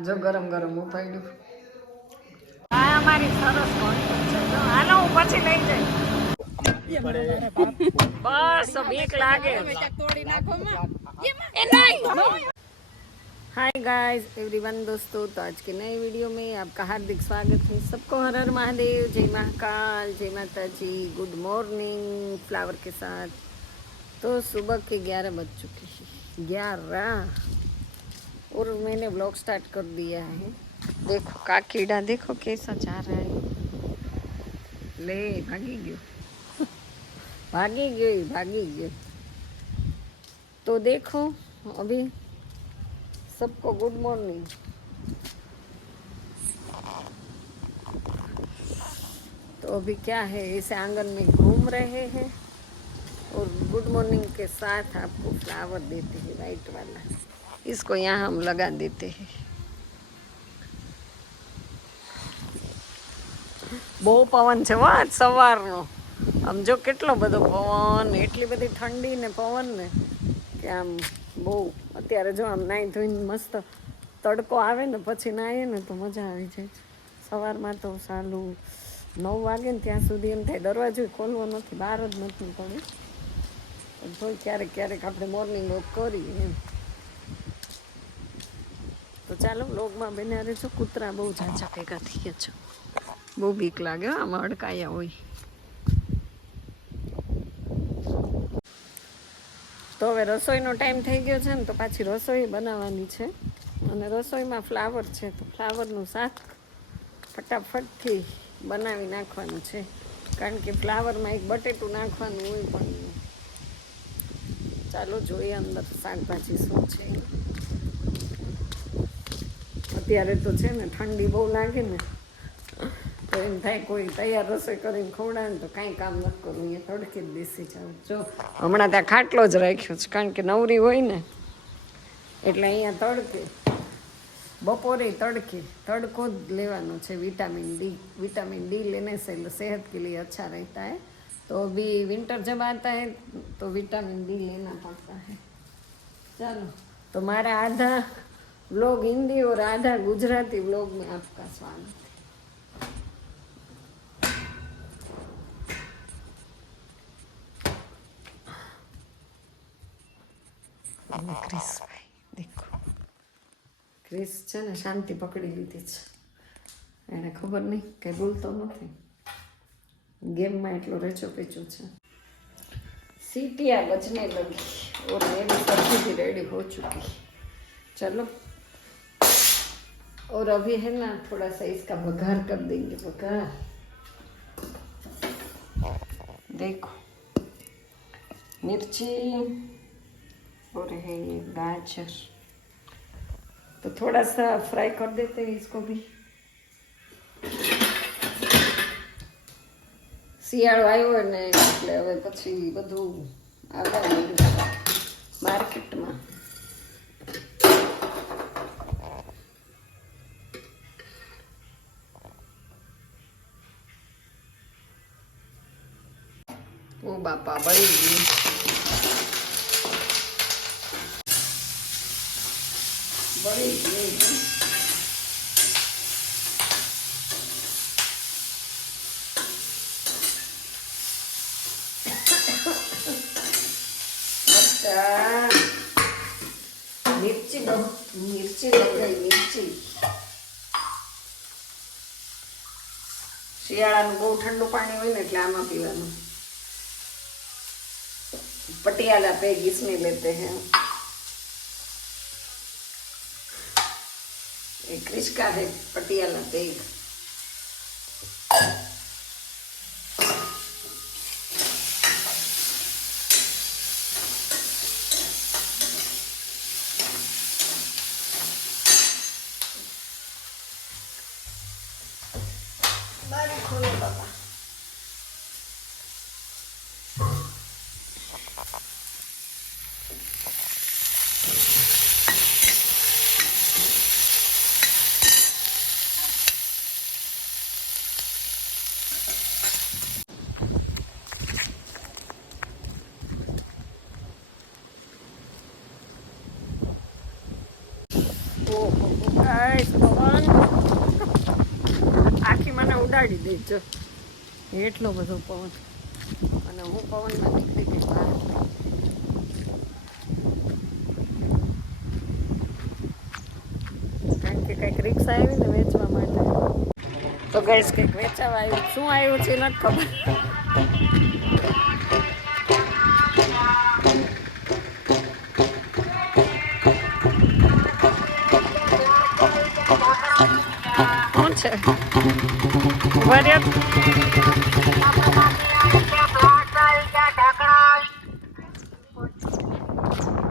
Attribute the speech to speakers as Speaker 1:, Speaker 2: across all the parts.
Speaker 1: જો ગરમ ગરમ ઉપાડ્યું આ અમારી સરસ કોન્ટેક્ટ છે જો હાલો હું પછી લઈ જઈશ બસ બીક લાગે हाय गाइस एवरीवन दोस्तों तो आज के नए वीडियो में आपका हार्दिक स्वागत है सबको हर हर महादेव जय महाकाल जय माता जी गुड मॉर्निंग फ्लावर के साथ तो सुबह के ग्यारह बज चुके हैं ग्यारह और मैंने ब्लॉग स्टार्ट कर दिया है। देखो का कीड़ा देखो कैसा जा रहा है। ले भागी गयो। भागी गयो भागी गयो तो देखो अभी सबको गुड मॉर्निंग तो अभी क्या है इसे आँगन में घूम रहे हैं और गुड मॉर्निंग के साथ आपको फ्लावर देते हैं वाइट वाला। इसको यहाँ हम लगा देते हैं બહુ પવન છે વાત સવારનો આમ જો કેટલો બધો પવન એટલી બધી ઠંડી ને પવન ને કે આમ બહુ અત્યારે જો આમ નાહી ધોઈને મસ્ત તડકો આવે ને પછી નાહીએ ને તો મજા આવી જાય સવારમાં તો સાલું નવ વાગે ને ત્યાં સુધી એમ થાય દરવાજો ખોલવો નથી બહાર જ નથી પડે પણ તોય ક્યારેક ક્યારેક આપણે મોર્નિંગ વોક કરીએ એમ તો ચાલો લોગમાં બન્યા રહેજો. કૂતરા બહુ ઝાંઝા ભેગા થઈ ગયા છે. બહુ બીક લાગે આમાં અડકાયા હોય. તો હવે રસોઈનો ટાઈમ થઈ ગયો છે ને, તો પાછી રસોઈ બનાવવાની છે. અને રસોઈમાં ફ્લાવર છે, તો ફ્લાવરનું શાક ફટાફટથી બનાવી નાખવાનું છે. કારણ કે ફ્લાવરમાં એક બટેટું નાખવાનું હોય પણ ચાલો જોઈએ અંદર શાકભાજી શું છે. અત્યારે તો છે ને ઠંડી બહુ લાગે ને તો એમ થાય કોઈ તૈયાર રસોઈ કરીને ખવડાવે ને તો કાંઈ કામ નથી કરવું અહીંયા તડકે જ બેસી જાવ જો હમણાં ત્યાં ખાટલો જ રાખ્યો છે કારણ કે નવરી હોય ને એટલે અહીંયા તડકે બપોરે તડકે તડકો જ લેવાનો છે વિટામિન डी विटामिन डी लेने से सेहत के लिए अच्छा रहता है तो अभी विंटर जब आता है तो विटामिन डी लेना पड़ता है चलो तो हमारा आधा व्लॉग हिंदी और आधा गुजराती व्लॉग में आपका स्वागत है અને ક્રિસભાઈ દેખો ક્રિસ છે ને શાંતિ પકડી લીધી છે એને ખબર નહીં કંઈ બોલતો નથી ગેમમાં એટલો રેચો પેચો છે सीटियाँ बजने लगी और मेरी सब्जी भी रेडी हो चुकी चलो और अभी है ना थोड़ा सा इसका बघार कर देंगे बघार देखो मिर्ची और है ये गाजर तो थोड़ा सा फ्राई कर देते हैं इसको भी શિયાળો આવ્યો ને એટલે હવે પછી બધું આવવા માંડ્યું માર્કેટમાં બાપા બળી ગયું બળી ગયું મરચાં મિર્ચી લગાઈ મિર્ચી શિયાળાનું બહુ ઠંડુ પાણી હોય ને એટલે આમાં પીવાનું. पटियाला पेग इसमें लेते हैं एक क्रिश का है पटियाला पेग ગાઈસ પવન આખી મને ઉડાડી દેજો. એટલો બધો પવન. અને હું પવનમાં નીકળી ગઈ કારણ કે કંઈક રિક્ષા આવી ને વેચવા માટે. તો ગઈશ કંઈક વેચાવા આવ્યું. શું આવ્યું છે, નથી ખબર. વરિયત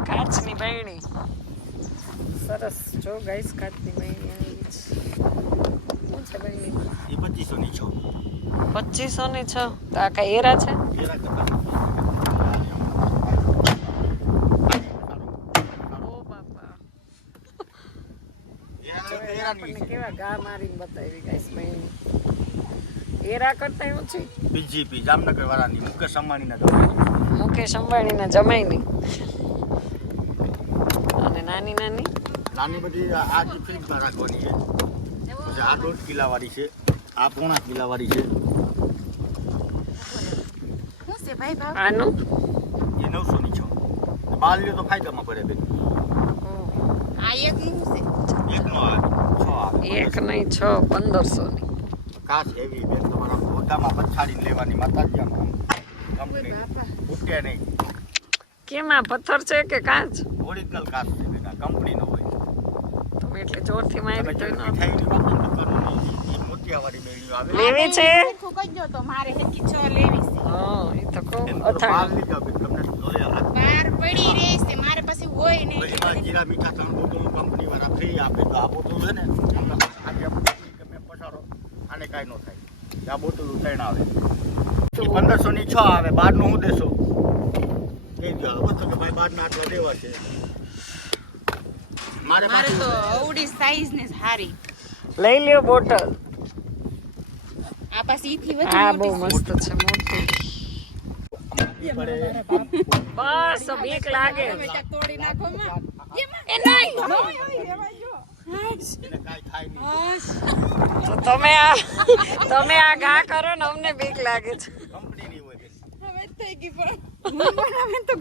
Speaker 1: કાચની બહેણી સરસ. જો ગાઈસ કાચની બહેણી આવી છે. શું છે બહેણી
Speaker 2: પચીસો ની છો.
Speaker 1: પચીસો ની છ? તો આ કઈ એરા છે? કેવા ગા મારીને બતાવી ગાઈસ બહેણી એરા કરતા એવું છે?
Speaker 2: બીજીપી જામનગર વાળાની મુકેશ અંબાણીના દોરી
Speaker 1: મુકેશ અંબાણીના જમાઈની અને નાની નાની?
Speaker 2: નાની બધી આ ફ્રીજમાં રાખવાની છે. પછી આ દોઢ કિલા વાળી છે આ પોણા કિલા વાળી છે
Speaker 1: આનું?
Speaker 2: એ નવસો ની છો બાર તો ફાયદામાં પડે બેન.
Speaker 3: આ એક નું છે?
Speaker 2: એકનો આવે છ
Speaker 1: એક નહીં છ પંદરસો ની
Speaker 2: કાશ એવી બેન તમારા ગોદામાં પછાડીને લેવાની માતાજી આમ કંપની ઉઠે નહીં.
Speaker 1: કેમાં? પથ્થર છે કે કાચ?
Speaker 2: ઓરિજિનલ કાચ છે બેટા કંપનીનો હોય.
Speaker 1: તમે એટલે જોરથી મારી તો ન લેવી છે?
Speaker 3: ખૂબ જ જો તો મારે હકી છ લેવી છે.
Speaker 1: હા એ તો
Speaker 2: તમને અથાણ
Speaker 3: બાર પડી રહી છે મારે પાસે હોય
Speaker 2: નહીં. જીરા મીઠા ત્રણ બોટલ કંપની વાળા ફ્રી આપે તો આપો તો ને કાંઈ ન થાય. આ બોટલ ત્રણ આવે. પંદરસો ની છ આવે બારનું હું દેશો. કહી દો હવે કે ભાઈ બારના આટલા દેવા છે. મારે
Speaker 3: મારે તો અવડી સાઈઝ ને સારી.
Speaker 1: લઈ લ્યો બોટલ.
Speaker 3: આ પાછી ઈથી
Speaker 1: આ બહુ મસ્ત છે. મોટી બસ બીક લાગે.
Speaker 3: તોડી નાખો માં
Speaker 1: એ નહીં!
Speaker 2: એને કાંઈ થાય નહીં
Speaker 3: હશ.
Speaker 1: તો તમે આ તમે આ ઘા કરો ને અમને બીક લાગે છે.
Speaker 2: કંપનીની હોય.
Speaker 3: હવે થઈ ગઈ પણ. તો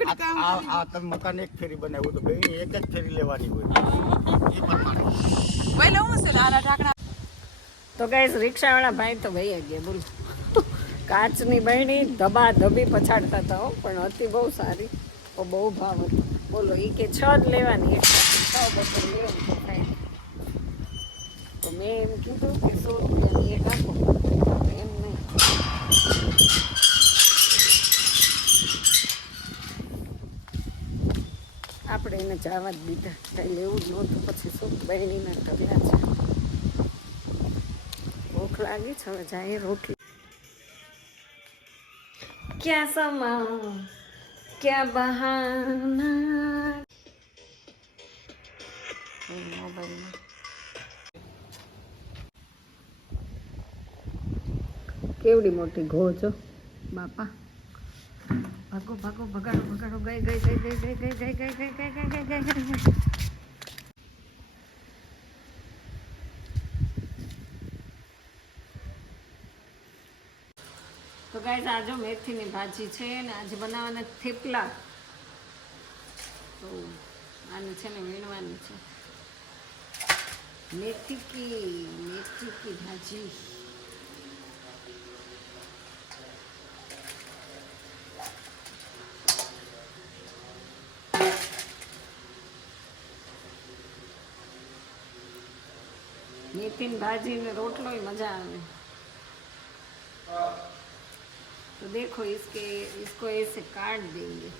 Speaker 2: આ આ તમે મકાન એક ફેરી બનાવ્યું તો એક જ ફેરી લેવાની હોય. એ પ્રમાણે.
Speaker 3: બોલો હું છે લાલા ઢાકણા.
Speaker 1: તો ગાઈસ રિક્ષાવાળા ભાઈ તો ભાઈ ગયા બોલો. કાચની બહેણી ધબા ધબી પછાડતા હતા હો, પણ હતી બહુ સારી. તો બહુ ભાવ હતો. બોલો એ કે છ જ લેવાની એક છ લેવાની મેં એમ કીધું કે સો રૂપિયાની એક આપો એમ નહીં આપણે એને જવા જ દીધા કંઈ લેવું જ નહોતું પછી શું બહેણીના કર્યા છે ભૂખ લાગી છે હવે જાય રોટલી ક્યાં સમા ક્યાં બહાના મોબાઈલમાં કેવડી મોટી ઘો છો બાપા ભાગો ભાગો ભગાડો ભગાડો ગઈ ગઈ ગઈ ગઈ ગઈ ગઈ ગઈ ગઈ ગઈ ગઈ ગઈ ગઈ ગઈ ગઈ તો ગાઈઝ આજે મેથીની ભાજી છે ને આજે બનાવવાના થેપલા તો આને છે ને વીણવાની છે મેથી કી મેથી કી ભાજી મેથીની ભાજી ને રોટલો મજા આવે तो देखो इसके इसको ऐसे काट देंगे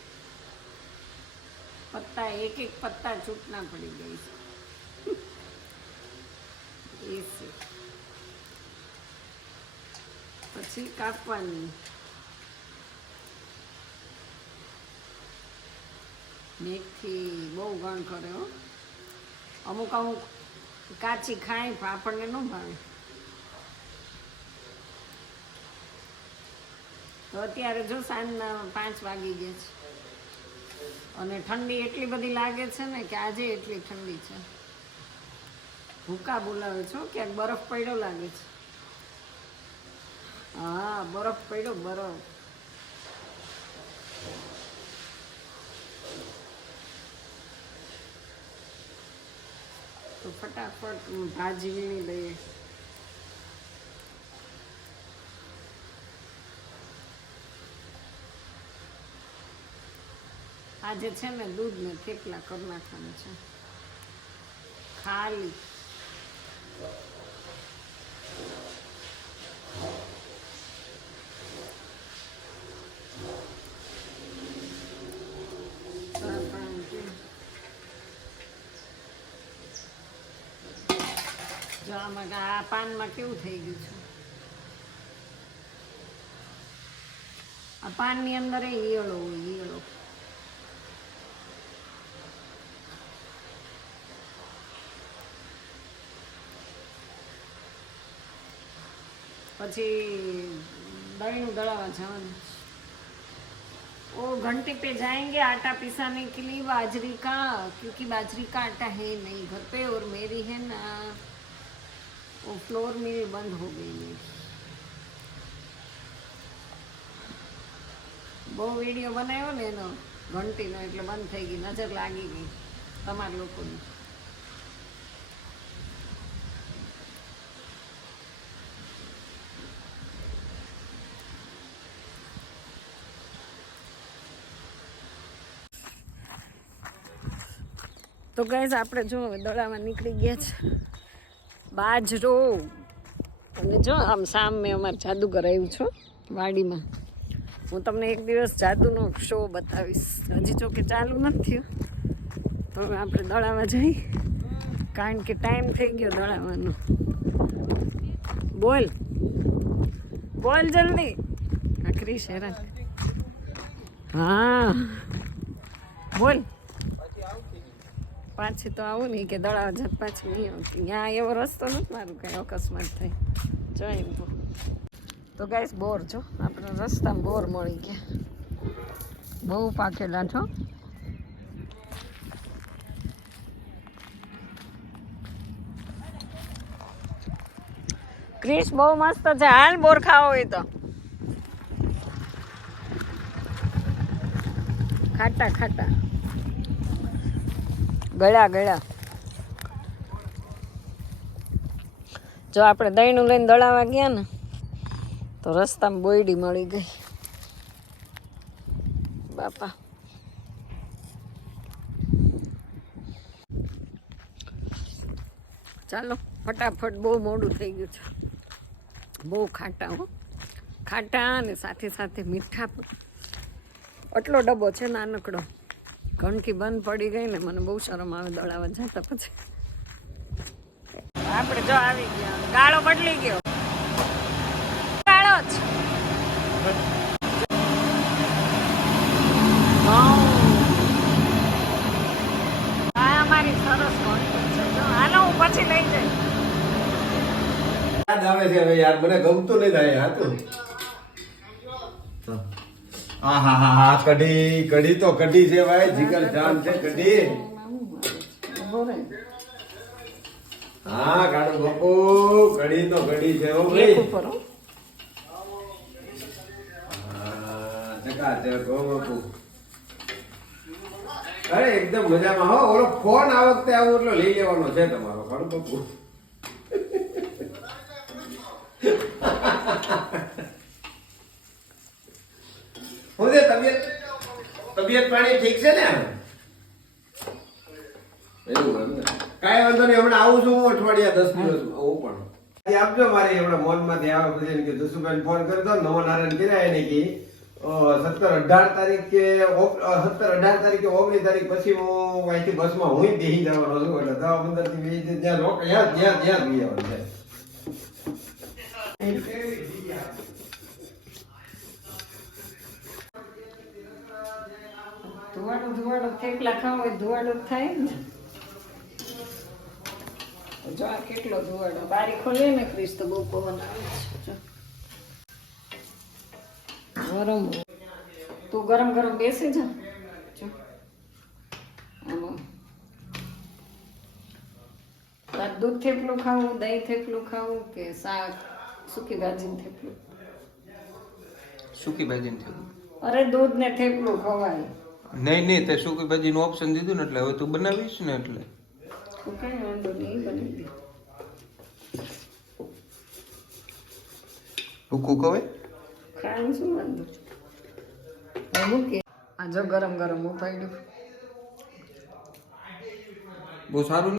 Speaker 1: पत्ता एक एक पत्ता छूटना पड़ेगा इसको ऐसे પછી કાપવાની મેથી બહુ ગણ કરે હો અમુક અમુક કાચી ખાય પણ આપણને ન ભાવે. તો અત્યારે જો સાંજના પાંચ વાગી ગયા છે. અને ઠંડી એટલી બધી લાગે છે ને કે આજે એટલી ઠંડી છે. ભૂકા બોલાવે છો ક્યાંક બરફ પડ્યો લાગે છે. હા, બરફ પડ્યો, બરફ. તો ફટાફટ ભાજી વીણી લઈએ. આજે છે ને દૂધ ને થેપલા કરી નાખવાનું છે. ખાલી. જો આમાં આ પાનમાં કેવું થઈ ગયું છે આ પાનની અંદર એ ઈયળો હોય ઈયળો પછી દહીંનું દળાવા જવાનું ओ घंटे पे जाएंगे आटा पिसाने के लिए बाजरी का क्योंकि बाजरी का आटा है नहीं घर पे और मेरी है ना वो फ्लोर मिल बंद हो गई मेरी બહુ વિડીયો બનાવ્યો ને એનો ઘંટીનો એટલે બંધ થઈ ગઈ નજર લાગી ગઈ તમારા લોકોની તો ગાઈઝ આપણે જો હવે દડામાં નીકળી ગયા છે બાજરો. અને જો, આમ સામે અમારે જાદુગર આવ્યું છો, વાડીમાં. હું તમને એક દિવસ જાદુનો શો બતાવીશ. હજી જો કે ચાલુ નથી તો આપણે દળાવા જઈ કારણ કે ટાઈમ થઈ ગયો દળાવાનો બોલ. બોલ જલ્દી. આખરી શેરા હા. બોલ. પાછી તો આવું નહીં કે દડા જત પાછી નહીં આવતી. ત્યાં એવો રસ્તો નથી મારું, કાંઈ અકસ્માત થાય. જોઈ તો તો બોર છો આપણે રસ્તામાં બોર મળી ગયા. બહુ પાકેલા છો. ક્રિશ, બહુ મસ્ત છે. હાલ બોર ખાવો હોય તો. ખાટા ખાટા. ગળ્યા ગળા. જો આપણે દહીંનું લઈને દળાવા ગયા ને, તો રસ્તામાં બોયડી મળી ગઈ. બાપા. ચાલો, ફટાફટ બહુ મોડું થઈ ગયું છે. બહુ ખાટા, હો. ખાટા અને સાથે સાથે મીઠા આટલો ડબ્બો છે નાનકડો. ઘણકી બંધ પડી ગઈ ને મને બહુ શરમ આવે દળાવા જતા પછી. આપણે જો આવી ગયા. ગાળો બદલી ગયો. ગાળો જ. અમારી સરસ હાલો, હું પછી લઈ જાય
Speaker 4: યાદ આવે છે યાર. મને ગમતું નહીં થાય હતું
Speaker 2: હા હા હા હા કઢી કઢી તો કઢી છે ભાઈ જીગર જાન છે કઢી.
Speaker 4: હા કાળુ બાપુ કઢી તો કઢી છે હો ભાઈ. ચકાચક હો. બાપુ અરે એકદમ મજામાં હો. ઓલો ફોન આ વખતે આવો એટલો લઈ લેવાનો છે તમારો. કાળુ બાપુ હું છે તબિયત તબિયત પાણી ઠીક છે ને? એવું એમ ને. કાંઈ વાંધો નહીં હમણાં આવું છું હું અઠવાડિયા દસ દિવસ આવું પણ. આપજો મારે એમના મોનમાંથી આવે બધી કે જસુભાઈ ફોન કરતો નવો નારાયણ કર્યા એને કે સત્તર અઢાર તારીખે સત્તર અઢાર તારીખે ઓગણીસ તારીખ પછી હું અહીંથી બસમાં હું બેસી જવાનો છું એટલે દવા પંદરથી વીસ જ્યાં રોક ત્યાં જ્યાં જ્યાં બી આવવાનું છે.
Speaker 1: ધુવાડો થેપલા ખાવ હોય ધુવાડો થાય ને. જો આ કેટલો ધુવાડો બારી ખોલીએ ને ક્રિસ તો બહુ પવન આવે છે ગરમ તું ગરમ ગરમ બેસી જા. દૂધ થેપલું ખાવું દહીં થેપલું ખાવું કે શાક? સૂકી ભાજીનું થેપલું?
Speaker 5: સૂકી ભાજીનું થેપલું.
Speaker 1: અરે દૂધ ને થેપલું ખવાય.
Speaker 5: નહીં નહીં તે સૂકી ભાજીનું ઓપ્શન દીધું ને એટલે હવે તું બનાવીશ ને એટલે.
Speaker 1: તો કવે વાંધો નહીં એ બની દે
Speaker 5: ભૂખું ખવાય
Speaker 1: ખાવાનું શું વાંધો? હવે મૂકીએ. આ જો ગરમ ગરમ ઉપાડ્યું.
Speaker 5: બહુ સારું